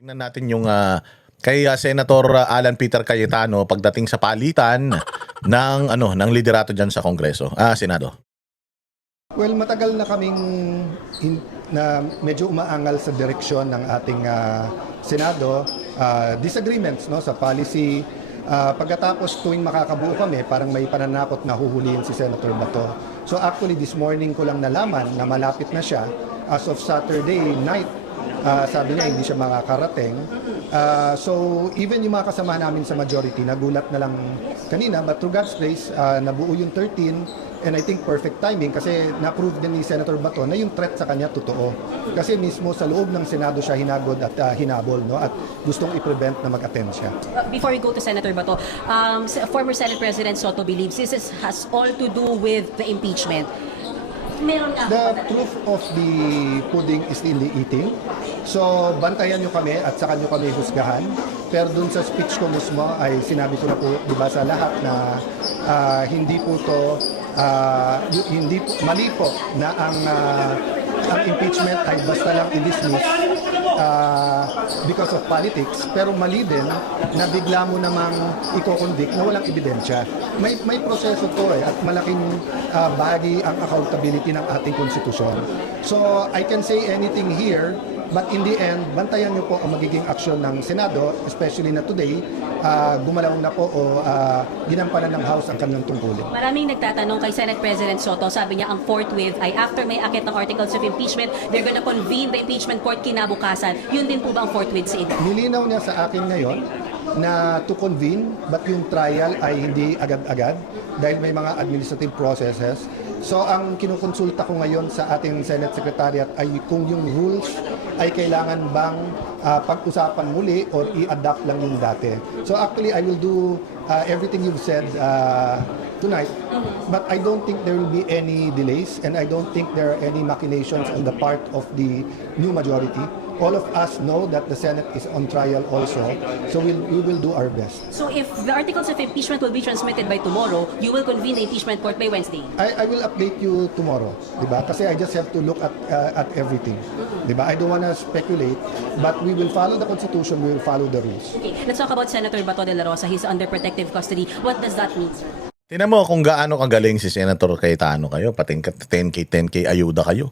Tingnan natin yung kay Senator Alan Peter Cayetano pagdating sa palitan ng liderato diyan sa Kongreso, Senado. Well, matagal na kaming na medyo umaangal sa direksyon ng ating Senado, disagreements sa policy. Pagkatapos tuwing makakabuo kami, parang may pananakot na huhulihin si Senator Bato. So actually this morning ko lang nalaman na malapit na siya. As of Saturday night, sabi niya hindi siya makakarating. So even yung mga kasama namin sa majority, nagulat na lang kanina, but through God's grace, nabuo yung 13, and I think perfect timing kasi na-prove din ni Senator Bato na yung threat sa kanya totoo. Kasi mismo sa loob ng Senado siya hinagod at hinabol, at gustong i-prevent na mag-attend siya. Before we go to Senator Bato, former Senate President Soto believes this has all to do with the impeachment. The proof of the pudding is in the eating. So, bantayan nyo kami at saka nyo kami husgahan. Pero dun sa speech ko mismo ay sinabi ko na po, di ba, sa lahat na hindi po to, mali po na ang impeachment ay basta lang i-dismiss because of politics, pero mali din na bigla mo namang i-convict na walang ebidensya. May proseso to at malaking bahagi ang accountability ng ating konstitusyon. So I can say anything here, but in the end, bantayan niyo po ang magiging aksyon ng Senado, especially na today, gumalaw na po o ginampanan ng House ang kanilang tungkulin. Maraming nagtatanong kay Senate President Soto, sabi niya ang forthwith ay after may akit ng articles of impeachment, they're gonna convene the impeachment court kinabukasan. Yun din po ba ang forthwith sa inyo? Nilinaw niya sa akin ngayon na to convene, but yung trial ay hindi agad-agad dahil may mga administrative processes. So ang kinukonsulta ko ngayon sa ating Senate Secretariat ay kung yung rules ay kailangan bang pag-usapan muli or i-adapt lang yung dati. So actually I will do everything you've said tonight, but I don't think there will be any delays and I don't think there are any machinations on the part of the new majority. All of us know that the Senate is on trial also, so we will do our best. So if the articles of impeachment will be transmitted by tomorrow, you will convene the impeachment court by Wednesday? I will update you tomorrow, diba? Kasi I just have to look at everything, diba? I don't want to speculate, but we will follow the Constitution, we will follow the rules. Okay, let's talk about Senator Bato de la Rosa. He's under protective custody. What does that mean, sir? Tingnan mo kung gaano kagaling si Senator Cayetano kayo, pating 10K ayuda kayo.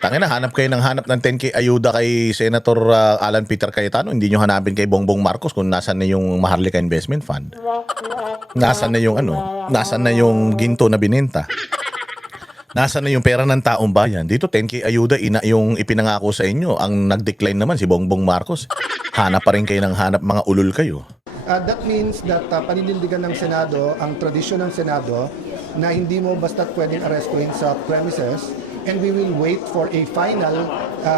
Tangina, hanap kayo ng 10K ayuda kay Senator Alan Peter Cayetano, hindi nyo hanapin kay Bongbong Marcos kung nasan na yung Maharlika Investment Fund. Nasaan na yung ginto na bininta. Nasaan na yung pera ng taong bayan? Dito 10K ayuda yung ipinangako sa inyo. Ang nag-decline naman si Bongbong Marcos. Hanap pa rin kayo ng hanap, mga ulol kayo. That means that paninindigan ng Senado, ang tradisyon ng Senado, na hindi mo basta pwedeng arrestuhin sa premises, and we will wait for a final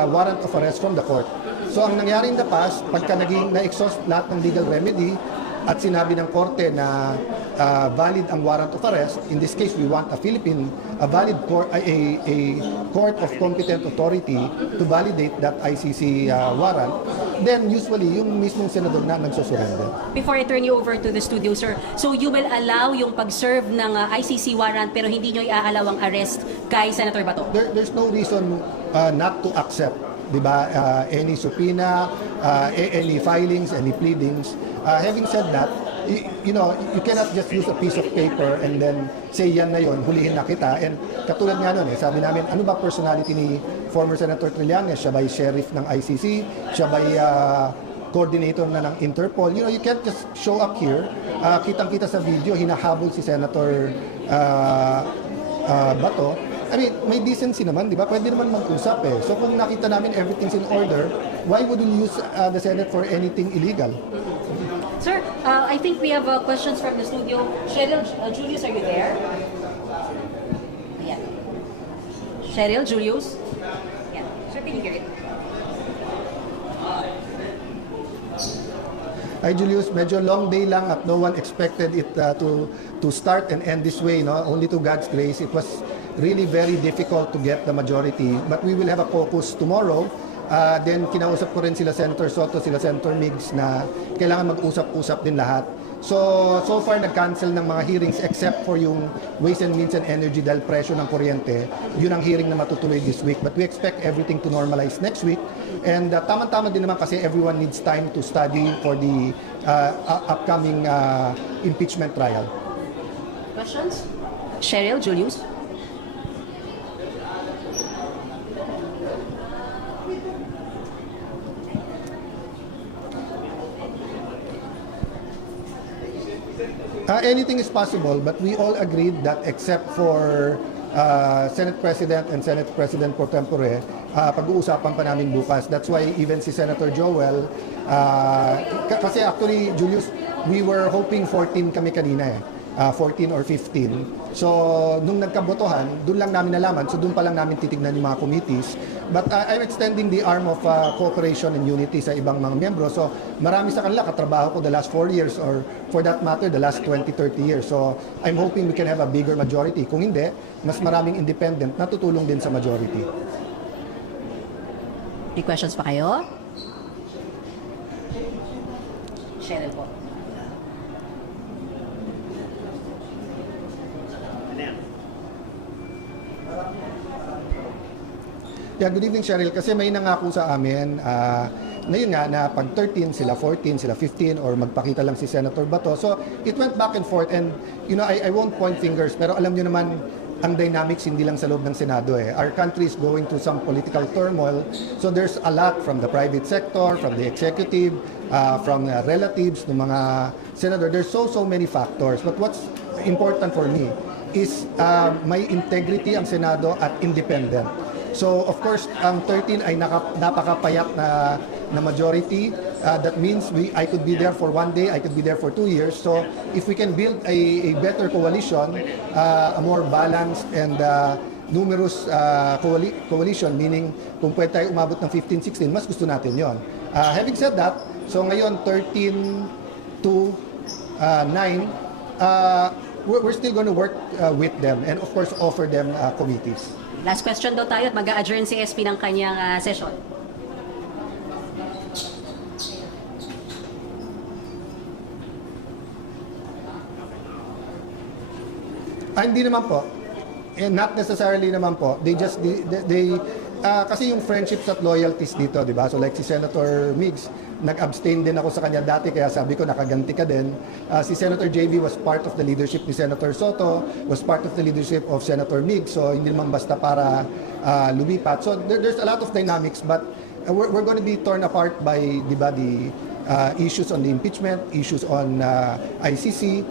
warrant of arrest from the court. So ang nangyari in the past, pagka na-exhaust lahat ng legal remedy at sinabi ng korte na valid ang warrant of arrest, in this case we want a valid court, a court of competent authority to validate that ICC warrant, then usually yung mismong senador na nagsusurrender. Before I turn you over to the studio, sir, so you will allow yung pag-serve ng ICC warrant pero hindi nyo i-allow ang arrest kay Senator Bato? There's no reason not to accept, diba, any subpoena, any filings, any pleadings. Having said that, you cannot just use a piece of paper and then say yan na yon, hulihin na kita. And katulad nga nun, sabi namin, ano ba personality ni former Senator Trillanes? Siya ba'y sheriff ng ICC? Siya ba'y coordinator na ng Interpol? You can't just show up here. Kitang-kita sa video, hinahabol si Senator Bato. I mean, may decency naman, di ba? Pwede naman mag-usap eh. So kung nakita namin everything's in order, why would we use the Senate for anything illegal? Sir, I think we have questions from the studio. Cheryl, Julius, are you there? Yeah. Cheryl, Julius? Yeah. Sir, can you hear it? Hi Julius, medyo long day lang at no one expected it to start and end this way, no? Only to God's grace. It was really very difficult to get the majority, but we will have a caucus tomorrow. Then kinausap ko rin sila Senator Soto, sila Senator Migs na kailangan mag-usap-usap din lahat. So far nag-cancel ng mga hearings except for yung Ways and Means and Energy dahil presyo ng kuryente. Yun ang hearing na matutuloy this week. But we expect everything to normalize next week. And tama-tama din naman kasi everyone needs time to study for the upcoming impeachment trial. Questions? Cheryl, Julius? Anything is possible, but we all agreed that except for Senate President and Senate President pro tempore, pag-uusapan pa namin bukas. That's why even si Senator Joel, kasi actually, Julius, we were hoping 14 kami kanina 14 or 15. So, nung nagkabotohan, doon lang namin nalaman. So, doon pa lang namin titignan yung mga committees. But I'm extending the arm of cooperation and unity sa ibang mga miyembro. So, marami sa kanila katrabaho ko the last 4 years or for that matter, the last 20, 30 years. So, I'm hoping we can have a bigger majority. Kung hindi, mas maraming independent na tutulong din sa majority. May questions pa kayo? Cheryl po. Yeah, good evening, Cheryl. Kasi may nangako sa amin na yun nga, na pag 13, sila 14, sila 15, or magpakita lang si Senator Bato. So, it went back and forth. And, you know, I won't point fingers, pero alam nyo naman, ang dynamics hindi lang sa loob ng Senado Our country is going through some political turmoil. So, there's a lot from the private sector, from the executive, from relatives ng mga senador. There's so many factors. But what's important for me is may integrity ang Senado at independent. So, of course, ang 13 ay napakapayat na majority. That means I could be there for 1 day, I could be there for 2 years. So, if we can build a better coalition, a more balanced and numerous coalition, meaning kung pwede tayo umabot ng 15, 16, mas gusto natin yon. Having said that, so ngayon 13 to 9, we're still going to work with them and of course offer them committees. Last question daw tayo at mag-a-adjourn si SP ng kanyang session. Hindi naman po. Not necessarily naman po. They just, kasi yung friendships at loyalties dito, di ba? So like si Senator Migs, nag-abstain din ako sa kanya dati, kaya sabi ko nakaganti ka din. Si Senator JB was part of the leadership ni Senator Soto, was part of the leadership of Senator Migs, so hindi naman basta para lumipat. So there's a lot of dynamics, but we're going to be torn apart by, di ba, the issues on the impeachment, issues on ICC.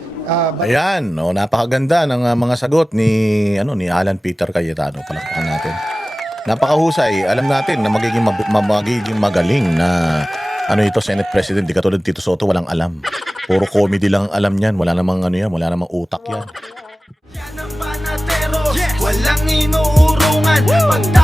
Ayan, no, napakaganda ng mga sagot ni Alan Peter Cayetano. Palakpakan natin. Napakahusay. Alam natin na magiging magaling na ito Senate President. Di katulad Tito Soto, walang alam. Puro comedy lang alam niyan. Wala namang wala namang utak yan. Yan ang banatero, walang inuurungan.